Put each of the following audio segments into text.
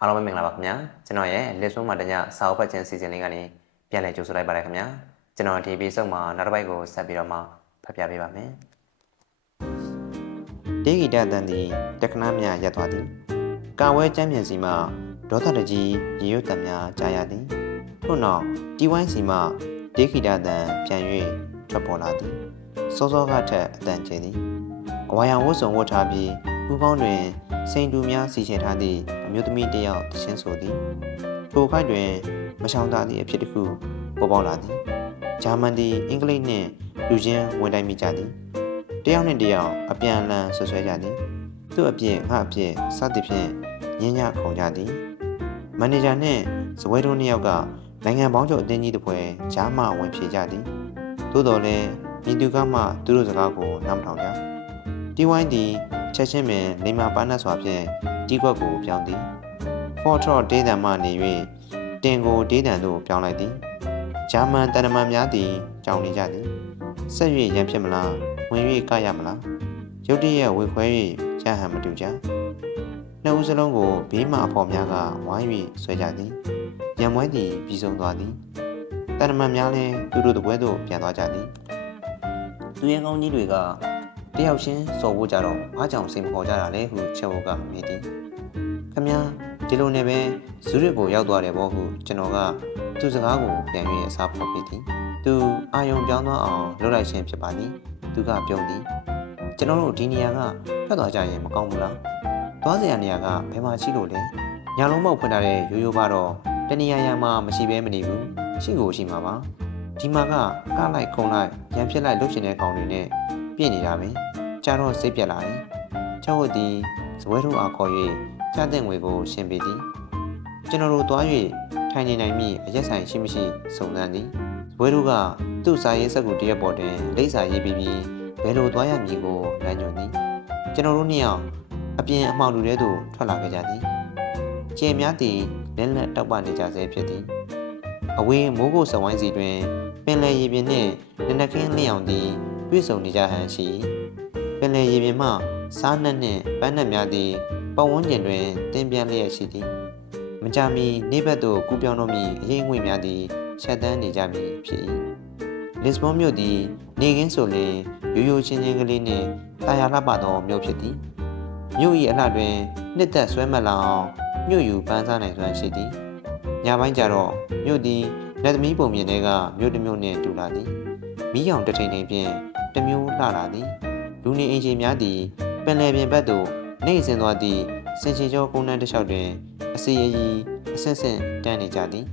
အားလုံးပဲမင်္ဂလာပါခင်ဗျာကျွန်တော်ရဲ့ list မှာတညစာအုပ်ဖတ်ခြင်းစီစဉ်လေးကနေပြန်လည်ကြိုဆိုလိုက်ပါရခင်ဗျာကျွန်တော်ဒီ episode မှာနောက်တစ်ပိုက်ကိုဆက်ပြီးတော့မှဖတ်ပြပေးပါမယ်တေဂီတတန်သည်တက္ကနာမြရက်သွားသည်ကာဝဲကျမ်းမြန်စီမှဒေါသတကြီးရေရွတ်တံများကြားရသည်ထို့နောက်တီဝိုင်းစီမှတေဂီတတန်ပြန်၍ထွက်ပေါ်လာသည်စောစောကထက်အတန်ကျဲသည်အဝါရောင်ဝတ်စုံဝတ်ထားပြီး ဥပေါင်းတွင်စိန်တူများစီချေထားသည့်အမျိုးသမီးတစ်ယောက်တခြင်းဆိုသည်ထိုခိုက်တွင်မရှောင်သာသည့်အဖြစ်တစ်ခုပေါ်ပေါက်လာသည်ဂျာမန်သည်အင်္ဂလိပ်နှင့်လူချင်းဝင်တိုင်းမိကြသည်တယောက်နှင့်တယောက်အပြန်အလှန်ဆွဆွဲကြသည်သူ့အပြစ်ငါအပြစ်စသဖြင့်ညဉ့်ညခုန်ကြသည်မန်နေဂျာနှင့်ဇပွဲတို့နှစ်ယောက်ကနိုင်ငံပေါင်းချုပ်အသင်းကြီးတစ်ပွဲဂျားမှဝင်ဖြေကြသည်သို့တော်လည်းမိသူကမှသူတို့စကားကိုနားမထောင်ကြတီဝိုင်းသည် ချက်ချင်းပင်လိမ္မာပါနတ်စွာဖြင့်တီးကွက်ကိုပြောင်းသည်ဖော့ထရော့ဒေးတံမှနေ၍တင်ကိုဒေးတံသို့ပြောင်းလိုက်သည်ဂျာမန်တန်တမန်များသည်ကြောင်နေကြသည်ဆက်၍ရန်ဖြစ်မလားဝင်၍ကရမလားရုတ်တရက်ဝေခွဲ၍ရဟန်မတူကြနှစ်ဦးစလုံးကိုဘေးမှအဖော်များကဝိုင်း၍ဆွဲကြသည်ရံမွဲသည်ပြီးဆုံးသွားသည်တန်တမန်များလည်းသူတို့တပွဲသို့ပြန်သွားကြသည်သူရဲကောင်းကြီးတွေက တယောက်ချင်းစော်ဖို့ကြတော့ဘာကြောင့်စိတ်မခေါ်ကြတာလဲဟုချက်ဝကမေးသည်ခမညာဒီလိုနဲ့ပဲဇူရစ်ကိုရောက်သွားတယ်ဗောဟုကျွန်တော်ကသူ့စကားကိုပြန်၍အစားဖော်ပေးသည်သူအာယုံပြောင်းသွားအောင်လုပ်လိုက်ခြင်းဖြစ်ပါသည်သူကပြုံးသည်ကျွန်တော်တို့ဒီနေရာကထွက်သွားကြရင်မကောင်းဘူးလားသွားစရာနေရာကဘယ်မှာရှိလို့လဲညာလုံးမောက်ဖွင့်ထားတဲ့ရိုးရိုးပါတော့တနေရာရာမှာမရှိဘဲမနေဘူးရှိကိုရှိမှာပါဒီမှာကကလိုက်ခုံလိုက်ရန်ဖြစ်လိုက်လှုပ်ရှင်တဲ့ကောင်တွေနဲ့ ပြည့်နေတာပဲကြာတော့စိတ်ပြက်လာတယ်။ကျောင်းဝတ်သည်ဇပွဲတို့အားခေါ်၍ကြားတဲ့ငွေကိုရှင်းပေးသည်။ကျွန်တော်တို့သွား၍ထိုင်နေနိုင်မည့်အရက်ဆိုင်ရှိမရှိစုံစမ်းသည်။ဇပွဲတို့ကသူ့စာရေးစက်ကူတရက်ပေါ်တွင်လိပ်စာရေးပြီးပြီးဘယ်လိုသွားရမည်ကိုလမ်းညွှန်သည်။ကျွန်တော်တို့နှစ်ယောက်အပြင်အမှောင်လူထဲသို့ထွက်လာခဲ့ကြသည်။ကျဲများသည်လက်လက်တောက်ပနေကြဆဲဖြစ်သည်။အဝေးမိုးကုတ်စဝိုင်းစီတွင်ပင်လယ်ရေပြင်နှင့်နနခင်းလျောင်သည် တွေ့ဆုံနေကြဟန်ရှိပင်လယ်ရေပြင်မှစားနှက်နှင့်ပန်းနှက်များသည်ပတ်ဝန်းကျင်တွင်တင်းပြန့်လျက်ရှိသည်မကြမီနေဘက်သို့ကူးပြောင်းတော့မည်အရေးငွေများသည်ချက်တန်းနေကြမည်ဖြစ်၏လစ်ဘွန်မြို့သည်နေကင်းဆိုလျှင်ရိုးရိုးချင်းချင်းကလေးနှင့်တာယာလှပသောမြို့ဖြစ်သည်မြို့၏အလှတွင်နှစ်သက်ဆွဲမလာအောင်မြို့ယူပန်းစားနိုင်စွမ်းရှိသည်ညပိုင်းကျတော့မြို့သည်လက်သမီးပုံမြင်တွေကမြို့တစ်မြို့နှင့်တူလာသည်မိအောင်တထိန်ထိန်ဖြင့် တစ်မျိုးလှလာသည်လူနေအင်ဂျင်များသည်ပင်လယ်ပြင်ဘက်သို့နှိမ့်ဆင်းသွားသည့်စင်ချေကျောကုန်းတန်းတစ်လျှောက်တွင်အစီအီအဆင့်ဆင့်တန်းနေကြသည်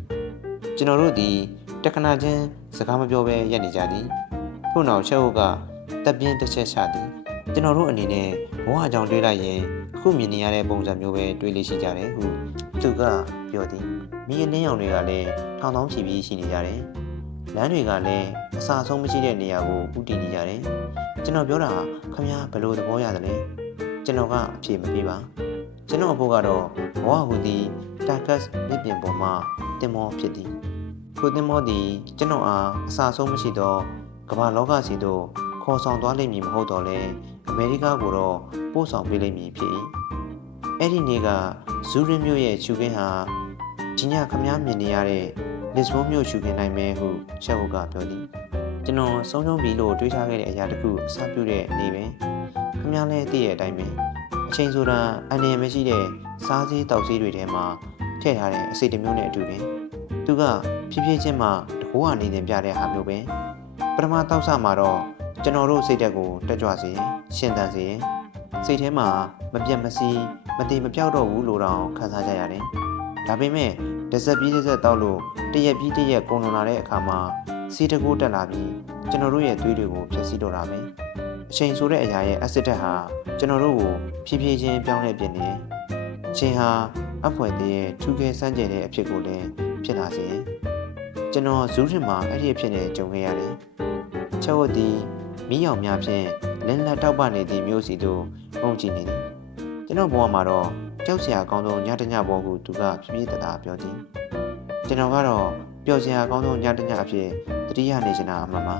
ကျွန်တော်တို့သည်တခဏချင်းစကားမပြောဘဲရပ်နေကြသည်ထို့နောက်ချက်ဟုတ်ကတပ်ပြင်းတစ်ချက်ချသည်ကျွန်တော်တို့အနေနဲ့ဘဝအကြောင်းတွေးလိုက်ရင်အခုမြင်နေရတဲ့ပုံစံမျိုးပဲတွေးလို့ရှိကြတယ်ဟုသူကပြောသည်မိအလင်းရောင်တွေကလည်းထောင်ထောင်ချီပြီးရှိနေကြတယ် လမ်းတွေကလည်းအစာဆုံးမရှိတဲ့နေရာကိုဥတည်နေကြတယ်ကျွန်တော်ပြောတာခမဘယ်လိုသဘောရတယ်လဲကျွန်တော်ကအဖြေမပေးပါကျွန်တော်အဖို့ကတော့ဘဝဟူသည်တာကတ်မြစ်ပြင်ပေါ်မှတင်မောဖြစ်သည်ထိုတင်မောသည်ကျွန်တော်အားအစာဆုံးမရှိသောကမ္ဘာလောကစီသို့ခေါ်ဆောင်သွားလိမ့်မည်မဟုတ်တော့လဲအမေရိကကိုတော့ပို့ဆောင်ပေးလိမ့်မည်ဖြစ်၏အဲ့ဒီနေ့ကဇူးရင်းမြို့ရဲ့ချူခင်းဟာဒီညခမားမြင်နေရတဲ့ လစ်ဘွန်မြို့ချူခင်းနိုင်မဲဟုချက်ဟုတ်ကပြောသည်ကျွန်တော်ဆုံးရှုံးပြီလို့တွေးထားခဲ့တဲ့အရာတခုအစပြုတဲ့နေ့ပဲခမားလည်းသိရဲ့အတိုင်းပဲအချိန်ဆိုတာအနေရမရှိတဲ့စားစည်းတောက်စည်းတွေထဲမှာထည့်ထားတဲ့အစိတ်တစ်မျိုးနဲ့အတူပဲသူကဖြည်းဖြည်းချင်းမှတကိုးကနေတင်ပြတဲ့ဟာမျိုးပဲပထမတောက်ဆမှာတော့ကျွန်တော်တို့စိတ်တက်ကိုတက်ကြွစေရှင်သန်စေစိတ်ထဲမှာမပြတ်မစီးမတည်မပြောက်တော့ဘူးလို့တောင်ခံစားကြရတယ်ဒါပေမဲ့ တစ်ဆက်ပြီးတစ်ဆက်တောက်လို့တရက်ပြီးတရက်ကုန်လွန်လာတဲ့အခါမှာစီးတကိုးတက်လာပြီးကျွန်တော်တို့ရဲ့သွေးတွေကိုဖျက်ဆီးတော့တာပဲအချိန်ဆိုတဲ့အရာရဲ့အစစ်တက်ဟာကျွန်တော်တို့ကိုဖြည်းဖြည်းချင်းပြောင်းလဲပြနေအချိန်ဟာအဖွဲသေးရဲ့ထူးခဲစမ်းကြဲတဲ့အဖြစ်ကိုလည်းဖြစ်လာစေကျွန်တော်ဇူးရင်မှာအဲ့ဒီအဖြစ်နဲ့ကြုံခဲ့ရတယ်ချက်ဝတ်သည်မိအောင်များဖြင့်လင်းလက်တောက်ပနေသည့်မျိုးစီတို့ပုံကြည့်နေသည်ကျွန်တော်ဘဝမှာတော့ ကြောက်စရာအကောင်းဆုံးညတညဘောကိုသူကပြပြတသားပြောသည်ကျွန်တော်ကတော့ပျော်စရာအကောင်းဆုံးညတညအဖြစ်တတိယနေချင်တာအမှန်ပါ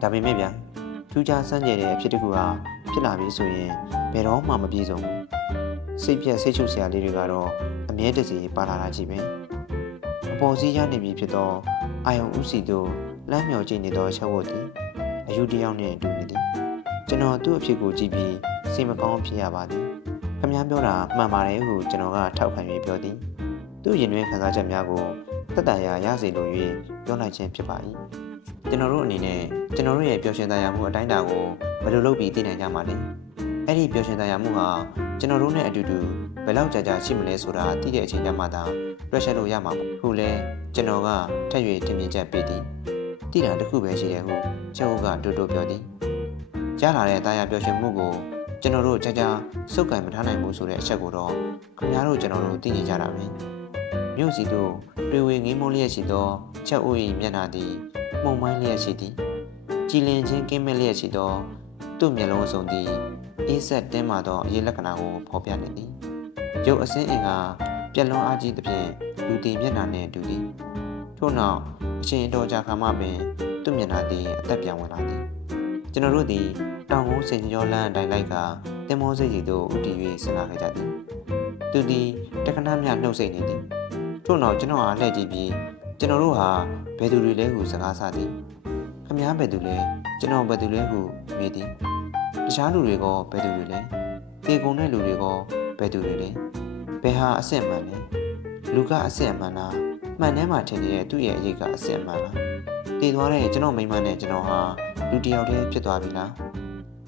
ဒါပေမဲ့ဗျာထူးခြားစမ်းကြဲတဲ့အဖြစ်တစ်ခုဟာဖြစ်လာပြီဆိုရင်ဘယ်တော့မှမပြေဆုံးဘူးစိတ်ပြက်စိတ်ချုပ်စရာလေးတွေကတော့အမြဲတစေပါလာတာကြီးပဲအပေါ်စီးရနေပြီဖြစ်သောအာယုံဥစီတို့လမ်းမြော်ကြည့်နေသောချက်ဝတ်သည်အယူတစ်ယောက်နှင့်တူနေသည်ကျွန်တော်သူ့အဖြစ်ကိုကြည့်ပြီးစိတ်မကောင်းဖြစ်ရပါသည် ခမ ्या ပြောတာမှန်ပါတယ်ဟုကျွန်တော်ကထောက်ခံ၍ပြောသည်သူ့ရင်တွင်ခံစားချက်များကိုတက်တရာရစေလို၍ပြောလိုက်ခြင်းဖြစ်ပါ၏ကျွန်တော်တို့အနေနဲ့ကျွန်တော်တို့ရဲ့ပျော်ရွှင်တရားမှုအတိုင်းအတာကိုဘယ်လိုလုပ်ပြီးသိနိုင်ကြမှာလဲအဲ့ဒီပျော်ရွှင်တရားမှုဟာကျွန်တော်တို့နဲ့အတူတူဘယ်လောက်ကြာကြာရှိမလဲဆိုတာသိတဲ့အချိန်ကျမှသာတွက်ချက်လို့ရမှာပေါ့ခုလဲကျွန်တော်ကထပ်၍ထင်မြင်ချက်ပေးသည်သိတာတစ်ခုပဲရှိတယ်ဟုကျောကတူတူပြောသည်ကြားလာတဲ့တရားပျော်ရွှင်မှုကို ကျွန်တော်တို့ကြာကြာစုပ်ကင်မထားနိုင်ဘူးဆိုတဲ့အချက်ကိုတော့ခင်ဗျားတို့ကျွန်တော်တို့သိနေကြတာပဲမြို့စီတို့တွေ့ဝေငင်းမုန်းလျက်ရှိသောချက်အိုး၏မျက်နှာသည်မှုံမိုင်းလျက်ရှိသည်ကြည်လင်ခြင်းကင်းမဲ့လျက်ရှိသောသူ့မျက်လုံးအစုံသည်အေးဆက်တင်းမာသောအရေးလက္ခဏာကိုဖော်ပြနေသည်ရုပ်အစင်းအင်ကပြက်လွန်အားကြီးသဖြင့်လူတီမျက်နှာနှင့်တူသည်ထို့နောက်အချိန်အတော်ကြာခါမှပင်သူ့မျက်နှာသည်အသက်ပြောင်းဝင်လာသည် ကျွန်တော်တို့သည်တောင်ကုန်းစင်ကျော်လန်းအတိုင်းလိုက်ကတင်မောစိတ်စီတို့ဥတီ၍ဆင်လာခဲ့ကြသည်သူသည်တက္ကနာမြနှုတ်ဆက်နေသည်ထို့နောက်ကျွန်တော်အားလှည့်ကြည့်ပြီးကျွန်တော်တို့ဟာဘယ်သူတွေလဲဟုစကားဆသည်ခမားဘယ်သူလဲကျွန်တော်ဘယ်သူလဲဟုမေးသည်တခြားလူတွေကဘယ်သူတွေလဲတေကုံတဲ့လူတွေကဘယ်သူတွေလဲဘယ်ဟာအစ်စ်မှန်လဲလူကအစ်စ်အမှန်လားမှန်ထဲမှာထင်နေတဲ့သူ့ရဲ့အရေးကအစ်စ်အမှန်လားတည်သွားတဲ့ကျွန်တော်မိမနဲ့ကျွန်တော်ဟာ လူတစ်ယောက်တည်းဖြစ်သွားပြီလား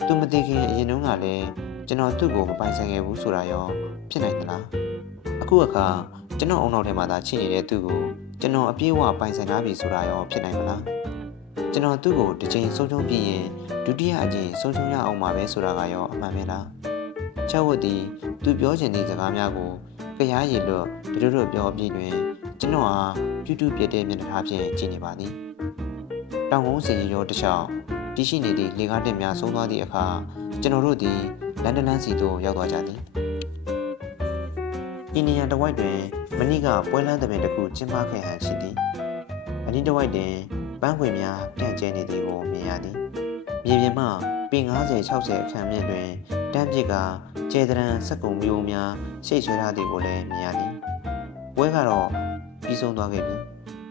သူမသိခင်အရင်တုန်းကလည်းကျွန်တော်သူ့ကိုမပိုင်ဆိုင်ခဲ့ဘူးဆိုတာရောဖြစ်နိုင်သလားအခုအခါကျွန်တော်အုံနောက်ထဲမှာသာချိနေတဲ့သူ့ကိုကျွန်တော်အပြည့်အဝပိုင်ဆိုင်ထားပြီဆိုတာရောဖြစ်နိုင်မလားကျွန်တော်သူ့ကိုတစ်ချိန်ဆုံးချုံပြရင်ဒုတိယအကြိမ်ဆုံးချုံရအောင်မှာပဲဆိုတာကရောအမှန်ပဲလားချက်ဝတ်သည်သူပြောချင်တဲ့စကားများကိုကြရားရည်လို့တတို့တို့ပြောအပြည့်တွင်ကျွန်တော်ဟာပြုတူပြတဲ့မျက်နှာဖြင့်ကြည်နေပါသည်တောင်ကုန်းစီရောတစ်ချောင်း တရှိနေသည့်လေကားတက်များဆုံးသွားသည့်အခါကျွန်တော်တို့သည်လန်ဒန်လန်စီသို့ရောက်သွားကြသည်အင်းနီယံတဝိုက်တွင်မနေ့ကပွဲလန်းသဘင်တစ်ခုကျင်းပခဲ့ဟန်ရှိသည်အနီးတစ်ဝိုက်တွင်ပန်းခွေများပြန့်ကျဲနေသည်ကိုမြင်ရသည်မြေပြင်မှပေ90 60အခန့်မြင့်တွင်တန်းပစ်ကကျဲတရန်စက်ကုံမျိုးများရှိတ်ဆွဲထားသည်ကိုလည်းမြင်ရသည်ပွဲကတော့ပြီးဆုံးသွားခဲ့ပြီ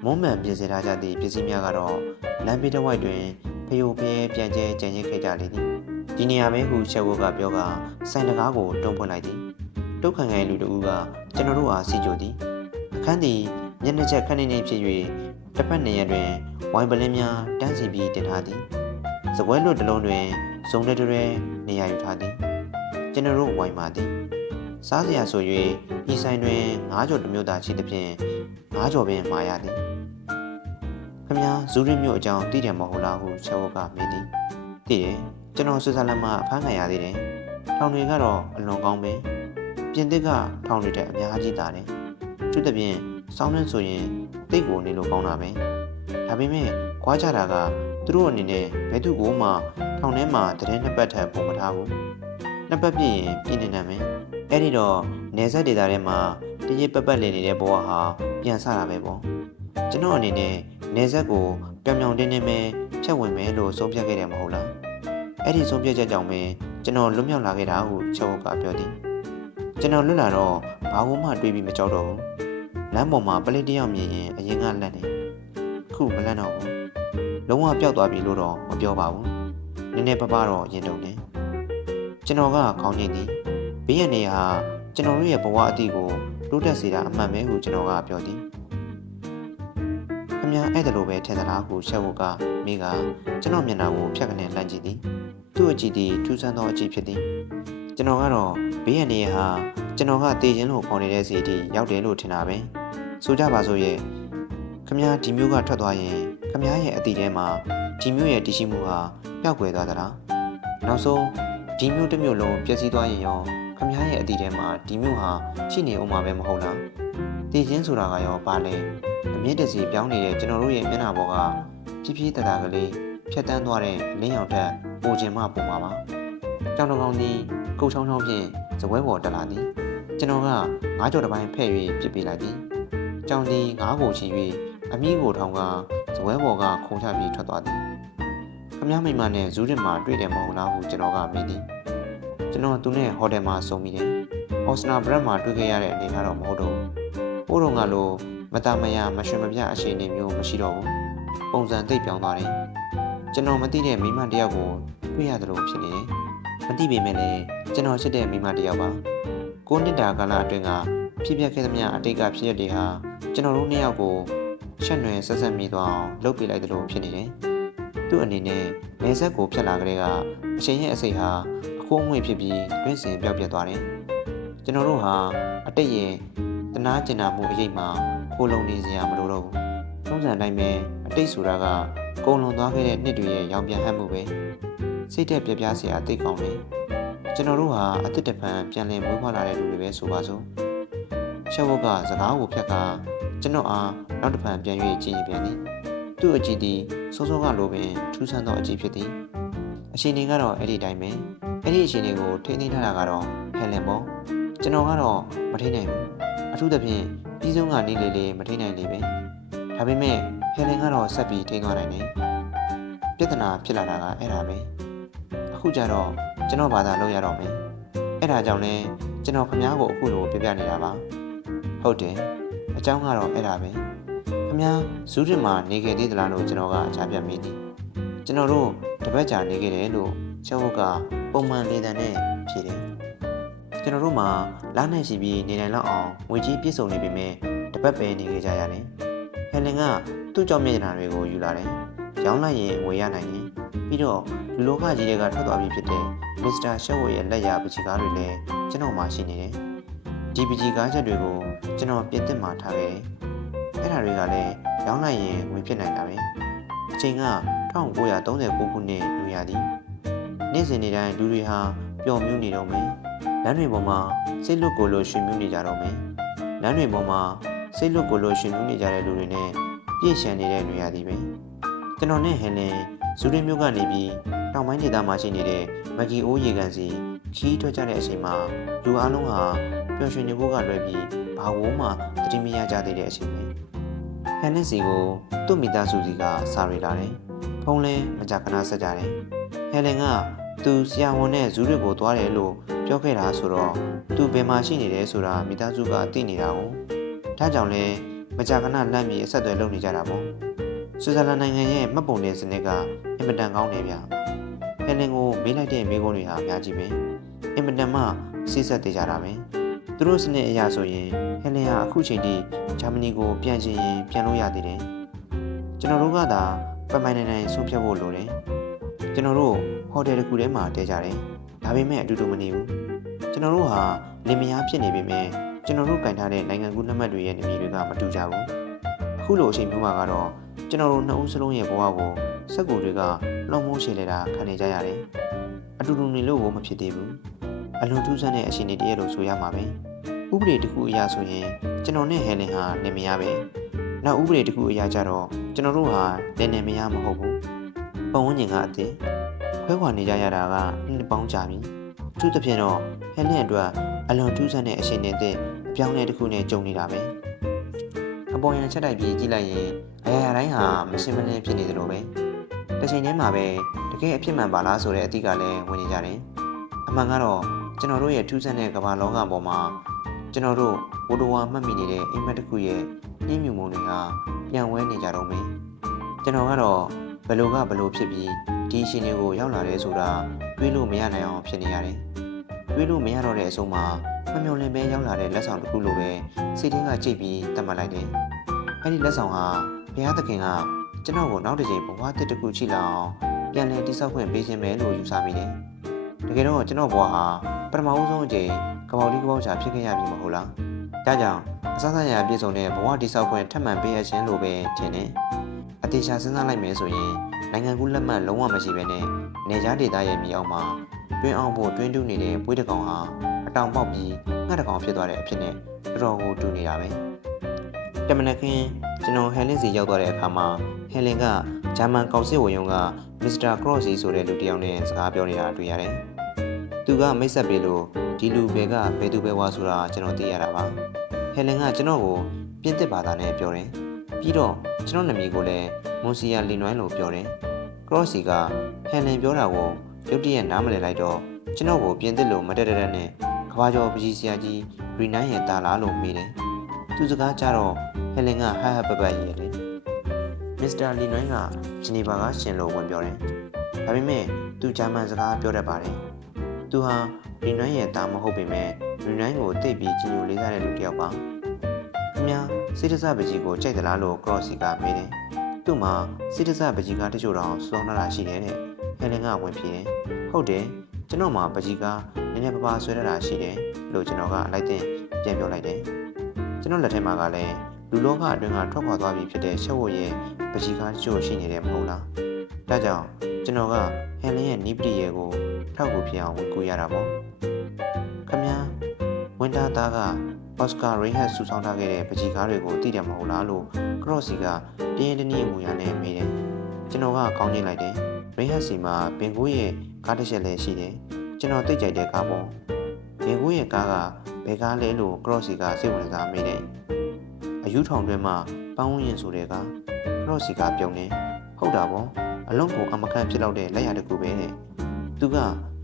မုံမှန်ပြင်ဆင်ထားကြသည့်ပစ္စည်းများကတော့လမ်းဘေးတစ်ဝိုက်တွင် ဖျို့ဖျဲပြန်ကျဲကြံရစ်ခဲ့ကြလေသည်ဒီနေရာပဲဟုချက်ဝတ်ကပြောကဆိုင်တကားကိုတွန်းဖွင့်လိုက်သည်တုတ်ခံငယ်လူတို့ကကျွန်တော်တို့အားစီကြိုသည်အခန်းသည်ညနေချက်ခဏနေဖြစ်၍တစ်ဖက်နေရတွင်ဝိုင်ပလင်းများတန်းစီပြီးတင်ထားသည်စပွဲလွတ်တစ်လုံးတွင်ဇုံတဲ့တွဲနေရာယူထားသည်ကျွန်တော်တို့ဝိုင်ပါသည်စားစရာဆို၍ဤဆိုင်တွင်ငါးကြော်တစ်မျိုးသာရှိသဖြင့်ငါးကြော်ပင်မှာရသည် ခမညာဇူရီမျိုးအကြောင်းသိတယ်မဟုတ်လားဟုချက်ဝတ်ကမေးသည်သိတယ်ကျွန်တော်ဆွစ်ဇာလန်မှာဖမ်းခံရသေးတယ်ထောင်တွေကတော့အလွန်ကောင်းပဲပြင်သစ်ကထောင်တွေတက်အများကြီးတာတယ်သူတပြင်းစောင်းနေဆိုရင်တိတ်ကိုနေလို့ကောင်းတာပဲဒါပေမဲ့ခွာကြတာကသူတို့အနေနဲ့ဘယ်သူကိုမှထောင်ထဲမှာတရင်နှစ်ပတ်ထပ်ပုံမထားဘူးနှစ်ပတ်ပြည့်ရင်ပြင်းနေနိုင်မယ်အဲ့ဒီတော့နေဆက်ဒေတာထဲမှာတရစ်ပပတ်လည်နေတဲ့ဘဝဟာပြန်ဆတာပဲပေါ့ ကျွန်တော်အနေနဲ့နေဆက်ကိုပြောင်ပြောင်တင်းတင်းပဲဖြတ်ဝင်မယ်လို့ဆုံးဖြတ်ခဲ့တယ်မဟုတ်လားအဲ့ဒီဆုံးဖြတ်ချက်ကြောင့်ပဲကျွန်တော်လွတ်မြောက်လာခဲ့တာဟုချက်ဝတ်ကပြောသည်ကျွန်တော်လွတ်လာတော့ဘာမှမတွေးပြီးမကြောက်တော့ဘူးလမ်းပေါ်မှာပလိတယောက်မြင်ရင်အရင်ကလန့်နေခုမလန့်တော့ဘူးလုံးဝပျောက်သွားပြီလို့တော့မပြောပါဘူးနည်းနည်းပပတော့ရင်တုံနေကျွန်တော်ကခေါင်းချင်းသည်ဘေးရနေဟာကျွန်တော်တို့ရဲ့ဘဝအတိကိုတိုးတက်စေတာအမှန်ပဲဟုကျွန်တော်ကပြောသည်ခ မအဲ့ဒါလိုပဲထင်သလားဟုချက်ဝတ်ကမိကကျွန်တော်မျက်နှာကိုဖြတ်ကနေလှမ်းကြည့်သည်သူ့အကြည့်သည်ထူးဆန်းသောအကြည့်ဖြစ်သည်ကျွန်တော်ကတော့ဘေးရနေဟာကျွန်တော်ကတည်ခြင်းလို့ခေါ်နေတဲ့စီအထိရောက်တယ်လို့ထင်တာပဲဆိုကြပါစို့ရဲ့ခမဒီမျိုးကထွက်သွားရင်ခမရဲ့အတီထဲမှာဒီမျိုးရဲ့တည်ရှိမှုဟာပျောက်ကွယ်သွားသလားနောက်ဆုံးဒီမျိုးတစ်မျိုးလုံးပျက်စီးသွားရင်ရောခမရဲ့အတီထဲမှာဒီမျိုးဟာရှိနေအောင်မှာပဲမဟုတ်လား တည်ခြင်းဆိုတာကရောပါလဲအမြင့်တစီပြောင်းနေတဲ့ကျွန်တော်တို့ရဲ့မျက်နှာပေါ်ကဖြည်းဖြည်းတတာကလေးဖြတ်တန်းသွားတဲ့လင်းရောင်ထက်ပိုကျင်မှပုံပါပါကြောင်တော်ကောင်းသည်ကုတ်ချောင်းချောင်းဖြင့်ဇပွဲပေါ်တက်လာသည်ကျွန်တော်ကငါးကြော်တစ်ပိုင်းဖဲ့၍ပြစ်ပေးလိုက်သည်ကြောင်သည်ငါးကိုချီ၍အမိကိုထောင်ကဇပွဲပေါ်ကခုံချပြီးထွက်သွားသည်ခမည်းမိမနဲ့ဇူးရင်မှာတွေ့တယ်မဟုတ်လားဟုကျွန်တော်ကမေးသည်ကျွန်တော်သူနဲ့ဟိုတယ်မှာဆုံမိတယ်အော်စနာဘရက်မှာတွေ့ခဲ့ရတဲ့အနေအထားတော့မဟုတ်တော့ဘူး။ ပိုးတော်ကလိုမတမယမရွှေမပြအခြေအနေမျိုးမရှိတော့ဘူး။ပုံစံသိပ်ပြောင်းသွားတယ်။ကျွန်တော်မသိတဲ့မိန်းမတစ်ယောက်ကိုတွေ့ရတယ်လို့ဖြစ်နေတယ်။မသိပေမဲ့လည်းကျွန်တော်ချစ်တဲ့မိန်းမတစ်ယောက်ပါ။ကိုနှစ်တာကာလအတွင်းကဖြစ်ပျက်ခဲ့သမျှအတိတ်ကဖြစ်ရတဲ့ဟာကျွန်တော်တို့နှစ်ယောက်ကိုရှက်နွယ်ဆက်ဆက်မိသွားအောင်လုပ်ပြလိုက်တယ်လို့ဖြစ်နေတယ်။သူ့အနေနဲ့နေဆက်ကိုဖြတ်လာကြတဲ့ကအချိန်ရဲ့အစိတ်ဟာအခိုးအငွေ့ဖြစ်ပြီးတွင်းစင်ပြောက်ပြက်သွားတယ်။ကျွန်တော်တို့ဟာအတိတ်ရဲ့ တနာကျင်နာမှုအရေးမှာကိုလုံနေစရာမလိုတော့ဘူး။ထုံးစံတိုင်းပဲအတိတ်ဆိုတာကကုံလွန်သွားခဲ့တဲ့နှစ်တွေရဲ့ရောင်ပြန်ဟပ်မှုပဲ။စိတ်သက်ပြပြစရာအသိကောင်းတယ်။ကျွန်တော်တို့ဟာအသက်တပံပြန်လည်မွေးဖွားလာတဲ့လူတွေပဲဆိုပါစို့။ရှက်ဝတ်ကစကားကိုဖြတ်ကကျွန်တော်အားနောက်တစ်ဖန်ပြန်၍ကြည်ရင်ပြန်သည်။သူ့အကြည့်သည်စောစောကလိုပင်ထူးဆန်းသောအကြည့်ဖြစ်သည်။အရှင်တွေကတော့အဲ့ဒီတိုင်းပဲ။အဲ့ဒီအရှင်တွေကိုထိန်းသိမ်းထားတာကတော့ဟယ်လန်ပေါ့။ ကျွန်တော်ကတော့မထိန်းနိုင်ဘူး။အထူးသဖြင့်ပြီးဆုံးကနေလေလေမထိန်းနိုင်လေပဲ။ဒါပေမဲ့ဟယ်လန်ကတော့ဆက်ပြီးထိန်းသွားနိုင်တယ်။ပြဿနာဖြစ်လာတာကအဲ့ဒါပဲ။အခုကျတော့ကျွန်တော်ဘာသာလုပ်ရတော့မယ်။အဲ့ဒါကြောင့်လဲကျွန်တော်ခမားကိုအခုလိုပြပြနေတာပါ။ဟုတ်တယ်။အကြောင်းကတော့အဲ့ဒါပဲ။ခမားဇူးတင်မှာနေခဲ့သေးသလားလို့ကျွန်တော်ကအချားပြမိသည်။ကျွန်တော်တို့တပတ်ကြာနေခဲ့တယ်လို့ကျောင်းကပုံမှန်နေတယ်နဲ့ဖြေတယ်။ ကျွန်တော်တို့မှာလာနိုင်ရှိပြီးနေနိုင်လောက်အောင်ငွေကြီးပြည့်စုံနေပေမဲ့တပတ်ပဲနေခဲ့ကြရတယ်။ဟယ်လင်ကသူ့ကြောင့်မျက်နှာတွေကိုယူလာတယ်။ရောင်းလိုက်ရင်ငွေရနိုင်တယ်။ပြီးတော့လူလောကကြီးတွေကထွက်သွားပြီဖြစ်တဲ့မစ္စတာရှက်ဝရဲ့လက်ရပချီကားတွေလည်းကျွန်တော်မှရှိနေတယ်။ဒီပချီကားချက်တွေကိုကျွန်တော်ပြင်သစ်မှာထားခဲ့တယ်။အဲ့ဒါတွေကလည်းရောင်းလိုက်ရင်ငွေဖြစ်နိုင်တာပဲ။အချိန်က1939ခုနှစ်လူရသည်။နေ့စဉ်နေ့တိုင်းလူတွေဟာပျော်မြူးနေတော့မယ်။ လမ်းတွေပေါ်မှာစိတ်လွတ်ကိုယ်လို့ရှင်မြူးနေကြတော့မယ်။လမ်းတွေပေါ်မှာစိတ်လွတ်ကိုယ်လို့ရှင်မြူးနေကြတဲ့လူတွေနဲ့ပြည့်ရှံနေတဲ့လူရသည်ပဲ။ကျွန်တော်နဲ့ဟန်လင်ဇူရီမျိုးကနေပြီးတောင်ပိုင်းဒေသမှာရှိနေတဲ့မဂီအိုးရေကန်စီခီးထွက်ကြတဲ့အချိန်မှာလူအလုံးဟာပျော်ရွှင်နေဖို့ကလွယ်ပြီးဘာဝမှတတိမရကြသေးတဲ့အချိန်ပဲဟန်နစ်စီကိုသူ့မိသားစုစီကစာရီလာတယ်ဖုန်းလဲမကြခဏဆက်ကြတယ်ဟယ်လင်ကသူဆရာဝန်နဲ့ဇူးတွေကိုသွားတယ်လို့ ပြောခဲ့တာဆိုတော့သူဘယ်မှာရှိနေတယ်ဆိုတာမိသားစုကသိနေတာကိုဒါကြောင့်လဲမကြခဏလန့်ပြီးအဆက်အသွယ်လုပ်နေကြတာပေါ့ဆွစ်ဇာလန်နိုင်ငံရဲ့မှတ်ပုံတင်စနစ်ကအင်မတန်ကောင်းတယ်ဗျဟယ်လင်ကိုမေးလိုက်တဲ့မိကုန်းတွေဟာအများကြီးပဲအင်မတန်မှစိစက်သေးကြတာပဲသူတို့စနစ်အရာဆိုရင်ဟယ်လင်ဟာအခုချိန်ထိဂျာမနီကိုပြန်ချင်ရင်ပြန်လို့ရသေးတယ်ကျွန်တော်တို့ကသာပမိုင်နိုင်နိုင်ဆုံးဖြတ်ဖို့လိုတယ်ကျွန်တော်တို့ဟိုတယ်တစ်ခုထဲမှာတဲကြတယ်ဒါပေမဲ့အတူတူမနေဘူး ကျွန်တော်တို့ဟာလင်မယားဖြစ်နေပေမဲ့ကျွန်တော်တို့ကင်ထားတဲ့နိုင်ငံကူးလက်မှတ်တွေရဲ့နမည်တွေကမတူကြဘူးအခုလိုအချိန်မျိုးမှာကတော့ကျွန်တော်တို့နှစ်ဦးစလုံးရဲ့ဘဝကိုစက်ကူတွေကလွန်မိုးရှည်လေတာခံနေကြရတယ်အတူတူနေလို့ကိုမဖြစ်သေးဘူးအလွန်ထူးဆန်းတဲ့အချိန်တွေတည်းလို့ဆိုရမှာပဲဥပဒေတစ်ခုအရာဆိုရင်ကျွန်တော်နဲ့ဟယ်လင်ဟာလင်မယားပဲနောက်ဥပဒေတစ်ခုအရာကြတော့ကျွန်တော်တို့ဟာလင်နေမယားမဟုတ်ဘူးပတ်ဝန်းကျင်ကအစ်စ်ခွဲခွာနေကြရတာကနှစ်ပေါင်းကြာပြီ သူတစ်ဖြင့်တော့ဟယ်လင်အတွက်အလွန်ထူးဆန်းတဲ့အချိန်တွေတဲ့အပြောင်းအလဲတစ်ခုနဲ့ကြုံနေတာပဲအပေါ်ရန်ချက်တိုက်ပြီးကြည့်လိုက်ရင်အရာရာတိုင်းဟာမရှင်းမလင်းဖြစ်နေတယ်လို့ပဲတစ်ချိန်တည်းမှာပဲတကယ်အဖြစ်မှန်ပါလားဆိုတဲ့အသည့်ကလည်းဝင်နေကြတယ်အမှန်ကတော့ကျွန်တော်တို့ရဲ့ထူးဆန်းတဲ့ကမ္ဘာလောကပေါ်မှာကျွန်တော်တို့ဝတဝါမှတ်မိနေတဲ့အိမ်မက်တစ်ခုရဲ့နှင်းမြူမှုတွေဟာပြန်ဝဲနေကြတော့မယ်ကျွန်တော်ကတော့ဘယ်လိုကဘယ်လိုဖြစ်ပြီးဒီအရှင်တွေကိုရောက်လာတယ်ဆိုတာ တွေးလို့မရနိုင်အောင်ဖြစ်နေရတယ်တွေးလို့မရတော့တဲ့အဆုံးမှာမမျော်လင့်ပဲရောက်လာတဲ့လက်ဆောင်တစ်ခုလိုပဲစိတ်ထဲကကြိတ်ပြီးတတ်မှတ်လိုက်တယ်အဲ့ဒီလက်ဆောင်ဟာဘုရားသခင်ကကျွန်တော်ကိုနောက်တစ်ချိန်ဘဝတစ်တစ်ခုချိလာအောင်ပြန်လည်တိဆောက်ခွင့်ပေးခြင်းပဲလို့ယူဆမိတယ်တကယ်တော့ကျွန်တော်ဘဝဟာပထမဦးဆုံးအချိန်ကပောက်လေးကပောက်ချာဖြစ်ခဲ့ရပြီမဟုတ်လားဒါကြောင့်အစစအရာပြည့်စုံတဲ့ဘဝတိဆောက်ခွင့်ထပ်မံပေးရခြင်းလိုပဲထင်တယ် အသေးချာစဉ်းစားလိုက်မယ်ဆိုရင်နိုင်ငံကူးလက်မှတ်လုံးဝမရှိဘဲနဲ့နေကြားဒေသရဲ့မြေအောက်မှာတွင်းအောင်ဖို့တွင်းတူးနေတဲ့ပွေးတကောင်ဟာအတောင်ပေါက်ပြီးငှက်တကောင်ဖြစ်သွားတဲ့အဖြစ်နဲ့တော်တော်ကိုတူနေတာပဲတမနခင်းကျွန်တော်ဟယ်လင်စီရောက်သွားတဲ့အခါမှာဟယ်လင်ကဂျာမန်ကောင်စစ်ဝန်ရုံးကမစ္စတာကရော့စီဆိုတဲ့လူတစ်ယောက်နဲ့စကားပြောနေတာတွေ့ရတယ်။သူကမိတ်ဆက်ပေးလို့ဒီလူဘယ်ကဘယ်သူပဲဝါဆိုတာကျွန်တော်သိရတာပါ။ဟယ်လင်ကကျွန်တော်ကိုပြင်သစ်ဘာသာနဲ့ပြောတယ်။ ပြီးတော့ကျွန်တော်နာမည်ကိုလည်းမွန်စီယာလီနွိုင်းလို့ပြောတယ်။ကရော့စီကဟယ်လင်ပြောတာကိုရုတ်တရက်နားမလည်လိုက်တော့ကျွန်တော်ကိုပြင်သစ်လို့မတက်တက်နဲ့ကကဘာကျော်ပကြီးဆရာကြီးရီနန်းရဲ့တာလားလို့မေးတယ်သူစကားကြတော့ဟယ်လင်ကဟဟပပရဲ့လေမစ္စတာလီနွိုင်းကဂျနီဗာကရှင်လို့ဝင်ပြောတယ်ဒါပေမဲ့သူဂျာမန်စကားပြောတတ်ပါတယ်သူဟာရီနွိုင်းရဲ့တာမဟုတ်ပေမဲ့ရီနွိုင်းကိုတိတ်ပြီးကြီးညိုလေးစားတဲ့လူတစ်ယောက်ပါခင်ဗျာ စိတ္တစပကြီးကိုကြိုက်သလားလို့ကရော့စီကမေးတယ်သူ့မှာစိတ္တစပကြီးကတချို့တော့စုံလာတာရှိတယ်တဲ့ဟယ်လင်ကဝင်ပြေတယ်ဟုတ်တယ်ကျွန်တော်မှာပကြီးကနည်းနည်းပါးပါးဆွဲရတာရှိတယ်လို့ကျွန်တော်ကလိုက်တဲ့ပြန်ပြောလိုက်တယ်ကျွန်တော်လက်ထဲမှာကလည်းလူလောကအတွင်းကထွက်ခွာသွားပြီဖြစ်တဲ့ရှက်ဝတ်ရဲ့ပကြီးကားတချို့ရှိနေတယ်မဟုတ်လားဒါကြောင့်ကျွန်တော်ကဟန်လင်းရဲ့နိပတိရဲ့ကိုထောက်ကူဖြစ်အောင်ဝင်ကူရတာပေါ့ခမညာဝင်းတာသားက အော်စကာရိဟတ်ဆူဆောင်းထားခဲ့တဲ့ပကြီးကားတွေကိုသိတယ်မဟုတ်လားလို့ကရော့စီကတင်းတင်းတင်းမူရနဲ့မေးတယ်ကျွန်တော်ကကောင်းနေလိုက်တယ်ရိဟတ်စီမှာပင်ကိုးရဲ့ကားတစ်ချက်လည်းရှိတယ်ကျွန်တော်သိကြိုက်တဲ့ကားပေါ့ပင်ကိုးရဲ့ကားကဘယ်ကားလဲလို့ကရော့စီကစိတ်ဝင်စားမေးတယ်အယူထောင်တွင်မှပန်းဝန်းရင်ဆိုတဲ့ကကရော့စီကပြုံးနေဟုတ်တာပေါ့အလုံးကိုအမခန့်ဖြစ်တော့တဲ့လက်ရတစ်ခုပဲတဲ့သူက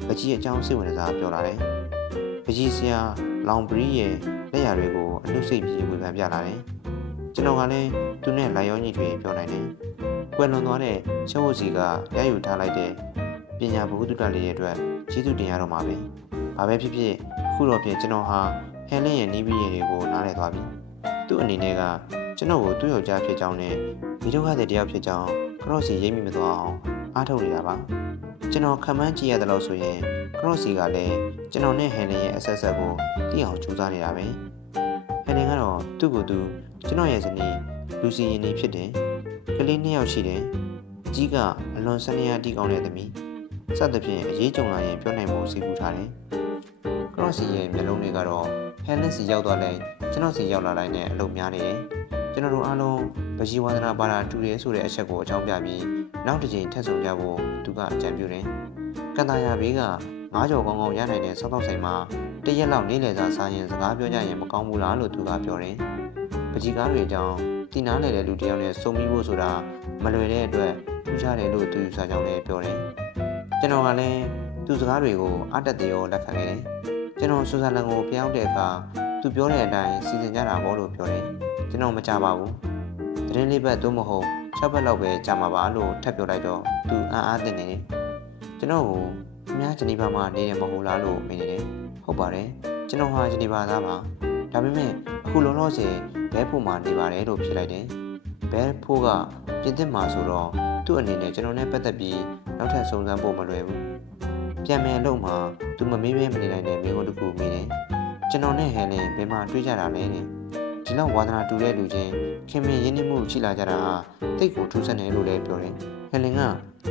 ပကြီးအကြောင်းစိတ်ဝင်စားပြောလာတယ်ပကြီးဆရာ လောင်ဘရီရဲ့လက်ရတွေကိုအနှုတ်စိတ်ပြီးဝေဖန်ပြလာတယ်ကျွန်တော်ကလည်းသူနဲ့လိုက်ရောညီတွေပြောနိုင်တယ်ကွယ်လွန်သွားတဲ့ချက်ဝတ်စီကရယူထားလိုက်တဲ့ပညာဘုဟုတ္တလေးရဲ့အတွက်ကျေးဇူးတင်ရတော့မှာပဲဘာပဲဖြစ်ဖြစ်အခုတော့ပြင်ကျွန်တော်ဟာဟန်လင်းရဲ့နီးပြီးရတွေကိုနားလည်သွားပြီသူ့အနေနဲ့ကကျွန်တော်ကိုသူ့ယောက်ျားဖြစ်ကြောင်းနဲ့ဒီဒုက္ခတဲ့တယောက်ဖြစ်ကြောင်းကရော့စီရိပ်မိမသွားအောင်အားထုတ်နေတာပါကျွန်တော်ခံမှန်းကြည့်ရတဲ့လို့ဆိုရင် ကရော့စီကလည်းကျွန်တော်နဲ့ဟန်လင်းရဲ့အဆက်ဆက်ကိုသိအောင်ကြိုးစားနေတာပဲဟန်လင်းကတော့သူ့ကိုယ်သူကျွန်တော်ရဲ့ဇနီးလူစီရင်နေဖြစ်တယ်ကလေးနှစ်ယောက်ရှိတယ်အကြီးကအလွန်စနေရတီကောင်းတဲ့သမီးစသဖြင့်အရေးကြုံလာရင်ပြောနိုင်မှုစီပူထားတယ်ကရော့စီရဲ့မျက်လုံးတွေကတော့ဟန်လင်းစီရောက်သွားလိုက်ကျွန်တော်စီရောက်လာလိုက်နဲ့အလုံးများနေတယ်ကျွန်တော်တို့အားလုံးဗကြီးဝါဒနာပါတာတူတယ်ဆိုတဲ့အချက်ကိုအကြောင်းပြပြီးနောက်တစ်ချိန်ထပ်ဆောင်ကြဖို့သူကအကြံပြုတယ်။ကန်တာယာဘေးက ငါးကြော်ကောင်းကောင်းရနိုင်တဲ့စောက်တော့ဆိုင်မှာတရက်လောက်နေလေစာစားရင်စကားပြောကြရင်မကောင်းဘူးလားလို့သူကပြောတယ်။ပကြီးကားတွေအကြောင်းတီနာလေတဲ့လူတယောက်နဲ့စုံပြီးဖို့ဆိုတာမလွယ်တဲ့အတွက်ထူးခြားတယ်လို့သူယူဆကြောင်းလည်းပြောတယ်။ကျွန်တော်ကလည်းသူစကားတွေကိုအတက်သေးရောလက်ခံခဲ့တယ်။ကျွန်တော်ဆူဇာလန်ကိုပြောင်းတဲ့အခါသူပြောတဲ့အတိုင်းစီစဉ်ကြတာပေါ့လို့ပြောတယ်။ကျွန်တော်မကြပါဘူး။သတင်းလေးဘက်သို့မဟုတ်6ဘက်လောက်ပဲကြာမှာပါလို့ထပ်ပြောလိုက်တော့သူအံ့အားသင့်နေတယ်ကျွန်တော်ကို အများဂျနီဗာမှာနေရမဟုတ်လားလို့မေးနေတယ်ဟုတ်ပါတယ်ကျွန်တော်ဟာဂျနီဗာသားပါဒါပေမဲ့အခုလောလောဆယ်ဘဲဖို့မှာနေပါတယ်လို့ဖြေလိုက်တယ်ဘဲဖို့ကပြင်သစ်မှာဆိုတော့သူ့အနေနဲ့ကျွန်တော်နဲ့ပတ်သက်ပြီးနောက်ထပ်စုံစမ်းဖို့မလွယ်ဘူးပြန်မယ်လို့မှသူမမေးဘဲမနေနိုင်တဲ့မိကုန်းတစ်ခုမေးတယ်ကျွန်တော်နဲ့ဟန်လင်ဘယ်မှာတွေ့ကြတာလဲတဲ့ဒီလောက်ဝါသနာတူတဲ့လူချင်းခင်မင်းရင်းနှီးမှုရှိလာကြတာဟာတိတ်ကိုထူးဆန်းတယ်လို့လည်းပြောတယ်။ဟယ်လင်က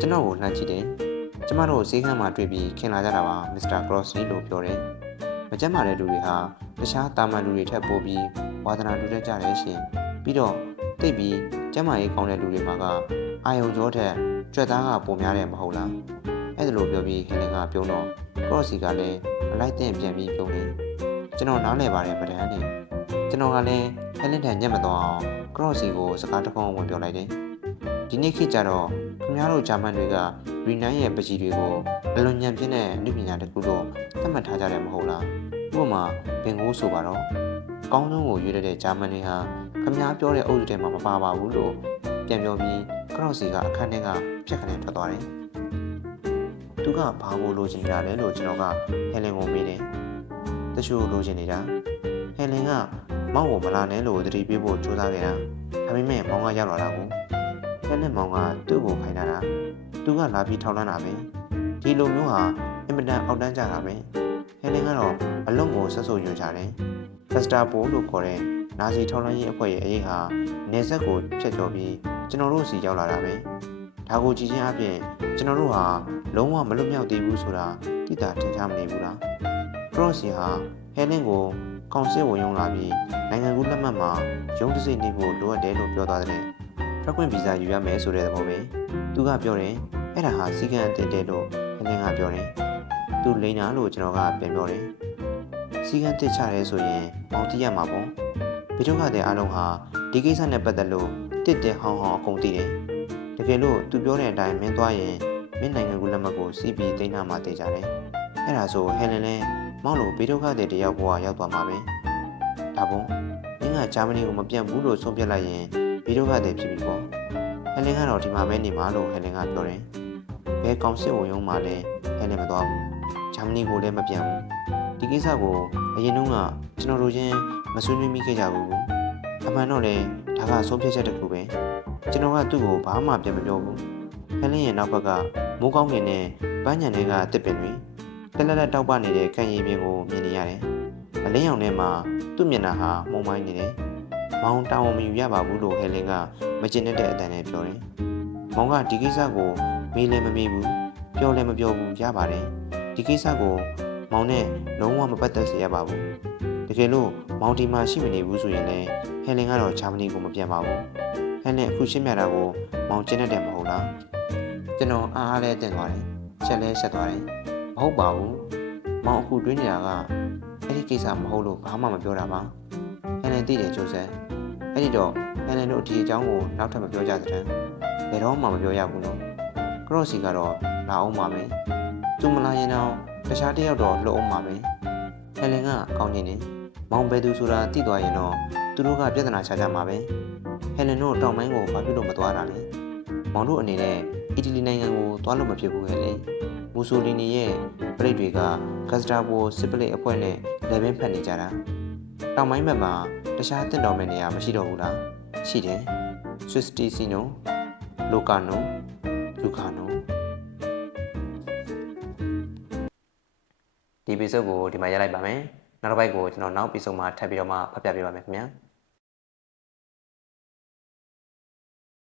ကျွန်တော်ကိုနှမ်းကြည့်တယ်။ ကျမတို့ဈေးကမ်းမှာတွေ့ပြီးခင်လာကြတာပါမစ္စတာကရော့စီလို့ပြောတယ်။မကြမ်းမာတဲ့လူတွေဟာတခြားတာမန်လူတွေထက်ပိုပြီးဝါသနာတူတတ်ကြတယ်ရှင်။ပြီးတော့တိတ်ပြီးကျမ်းမာရေးကောင်းတဲ့လူတွေမှာကအာယုံကြောထက်ကြွက်သားကပိုများတယ်မဟုတ်လား။အဲ့ဒါလိုပြောပြီးဟယ်လင်ကပြုံးတော့ကရော့စီကလည်းအလိုက်တင်ပြန်ပြီးပြုံးတယ်။ကျွန်တော်နားလည်ပါတယ်ဗဒန်းနဲ့ကျွန်တော်ကလည်းဟဲလင်ထန်ညက်မသွားအောင်ကရော့စီကိုစကားတစ်ခုံးဝင်ပြောလိုက်တယ်။ ဒီနေ့ခေတ်ကျတော့ခင်ဗျားတို့ဂျာမန်တွေကရီနန်းရဲ့ပကြီးတွေကိုအလွန်ညံပြင်းတဲ့အမှုပညာတစ်ခုလို့သတ်မှတ်ထားကြတယ်မဟုတ်လား။ဥပမာဘင်ကိုဆိုပါတော့အကောင်းဆုံးကိုရွေးတဲ့ဂျာမန်တွေဟာခင်ဗျားပြောတဲ့အုပ်စုထဲမှာမပါပါဘူးလို့ပြန်ပြောပြီးကရော့စီကအခန်းထဲကဖြတ်ခနဲ့ထွက်သွားတယ်။သူကဘာကိုလိုချင်ကြလဲလို့ကျွန်တော်ကဟဲလင်ကိုမေးတယ်။တချို့လိုချင်နေတာဟဲလင်ကမောင်ကိုမလာနဲ့လို့သတိပေးဖို့ကြိုးစားခဲ့တာဒါပေမဲ့မောင်ကရောက်လာတာကို ဟဲလင်မောင်ကသူ့ကိုခိုင်းလာတာသူကလာပြီးထောက်လန်းတာပဲဒီလိုမျိုးဟာအင်မတန်အောက်တန်းကြတာပဲဟဲလင်ကတော့အလုံးကိုဆက်ဆိုရွကြတယ်ဖက်စတာပိုလို့ခေါ်တဲ့နာဇီထောက်လန်းရေးအဖွဲ့ရဲ့အရေးဟာနေဆက်ကိုဖျက်ကျော်ပြီးကျွန်တော်တို့စီရောက်လာတာပဲဒါကိုကြည့်ချင်းအပြင်ကျွန်တော်တို့ဟာလုံးဝမလွတ်မြောက်သေးဘူးဆိုတာသိတာထင်ရှားမနေဘူးလားကရော့စီဟာဟဲလင်ကိုကောင်စစ်ဝင်ရုံလာပြီးနိုင်ငံကူးလက်မှတ်မှာရုံးတစိမ့်နေဖို့လိုအပ်တယ်လို့ပြောသွားတဲ့ ထွက်ခွင့်ဗီဇာယူရမယ်ဆိုတဲ့သဘောပဲသူကပြောတယ်အဲ့ဒါဟာစီကံအတင်းတဲလို့ခလင်းကပြောတယ်သူလိန်နာလို့ကျွန်တော်ကပြန်ပြောတယ်စီကံတစ်ချရဲဆိုရင်မောင်တိရမှာပေါ့ဘီတို့ကတဲ့အားလုံးဟာဒီကိစ္စနဲ့ပတ်သက်လို့တစ်တက်ဟောင်းဟောင်းအကုန်သိတယ်တကယ်လို့သူပြောတဲ့အတိုင်းမင်းသွားရင်မင်းနိုင်ငံကူးလက်မှတ်ကိုစီးပြီးတင်ထားမှတည်ကြတယ်အဲ့ဒါဆိုဟဲလန်လည်းမမောင်လိုဘေးဒုက္ခတွေတယောက်ဘဝရောက်သွားမှာပဲဒါပုံမင်းကဂျာမနီကိုမပြတ်ဘူးလို့ဆုံးဖြတ်လိုက်ရင် ဘေးဒုက္ခတွေဖြစ်ပြီပေါ့ဟယ်လင်ကတော့ဒီမှာပဲနေမှာလို့ဟယ်လင်ကပြောတယ်ဘဲကောင်စစ်ဝင်ရုံးမှာလည်းဟယ်လင်မသွားဘူးဂျာမနီကိုလည်းမပြန်ဘူးဒီကိစ္စကိုအရင်တုန်းကကျွန်တော်တို့ချင်းမဆွေးနွေးမိခဲ့ကြဘူးအမှန်တော့လေဒါကဆုံးဖြတ်ချက်တစ်ခုပဲကျွန်တော်ကသူ့ကိုဘာမှပြန်မပြောဘူးဟယ်လင်ရဲ့နောက်ဘက်ကမိုးကောင်းကင်နဲ့ပန်းညံတွေကအစ်စ်ပင်တွေတက်လက်လက်တောက်ပနေတဲ့ခံရည်ပင်ကိုမြင်နေရတယ်။အလင်းရောင်ထဲမှာသူ့မျက်နှာဟာမှုံမိုင်းနေတယ်။ မောင်တောင်းမယူရပါဘူးလို့ဟယ်လင်ကမကျင်တဲ့အတန်နဲ့ပြောတယ်။မောင်ကဒီကိစ္စကိုမေးလည်းမမေးဘူး။ပြောလည်းမပြောဘူးရပါတယ်။ဒီကိစ္စကိုမောင်နဲ့လုံးဝမပတ်သက်စေရပါဘူး။တကယ်လို့မောင်ဒီမှာရှိမနေဘူးဆိုရင်လည်းဟယ်လင်ကတော့ဂျာမနီကိုမပြန်ပါဘူး။ဟယ်လင်အခုရှင်းပြတာကိုမောင်ကျင်တဲ့မဟုတ်လား။ကျွန်တော်အားအားလဲတင်သွားတယ်။ချက်လဲချက်သွားတယ်။မဟုတ်ပါဘူး။မောင်အခုတွင်းနေတာကအဲ့ဒီကိစ္စမဟုတ်လို့ဘာမှမပြောတာပါ။ ဟန်လန်သိတယ်ဂျိုဆက်။အဲ့ဒီတော့ဟန်လန်တို့ဒီအကြောင်းကိုနောက်ထပ်မပြောကြသတမ်း။ဘယ်တော့မှမပြောရဘူးနော်။ကရော့စီကတော့လာအောင်ပါမယ်။သူမလာရင်တော့တခြားတစ်ယောက်တော့လှုပ်အောင်ပါမယ်။ဟန်လန်ကကောင်းနေတယ်။မောင်ဘယ်သူဆိုတာသိသွားရင်တော့သူတို့ကပြဿနာချကြမှာပဲ။ဟန်လန်တို့တောင်ပိုင်းကိုဘာဖြစ်လို့မသွားတာလဲ။မောင်တို့အနေနဲ့အီတလီနိုင်ငံကိုသွားလို့မဖြစ်ဘူးဟဲ့လေ။မူဆိုလီနီရဲ့ပရိတ်တွေကဂတ်စတာဘိုစစ်ပလိတ်အဖွဲ့နဲ့လက်ဘင်းဖက်နေကြတာ တောင်ပိုင်းဘက်မှာတခြားတင့်တော်မဲ့နေရာမရှိတော့ဘူးလားရှိတယ်ဆွစ်တီစီနိုလိုကာနိုလူကာနိုဒီ episode ကိုဒီမှာရပ်လိုက်ပါမယ်နောက်တစ်ပိုက်ကိုကျွန်တော်နောက် episode မှာထပ်ပြီးတော့မှဖတ်ပြပေးပါမယ်ခင်ဗျာ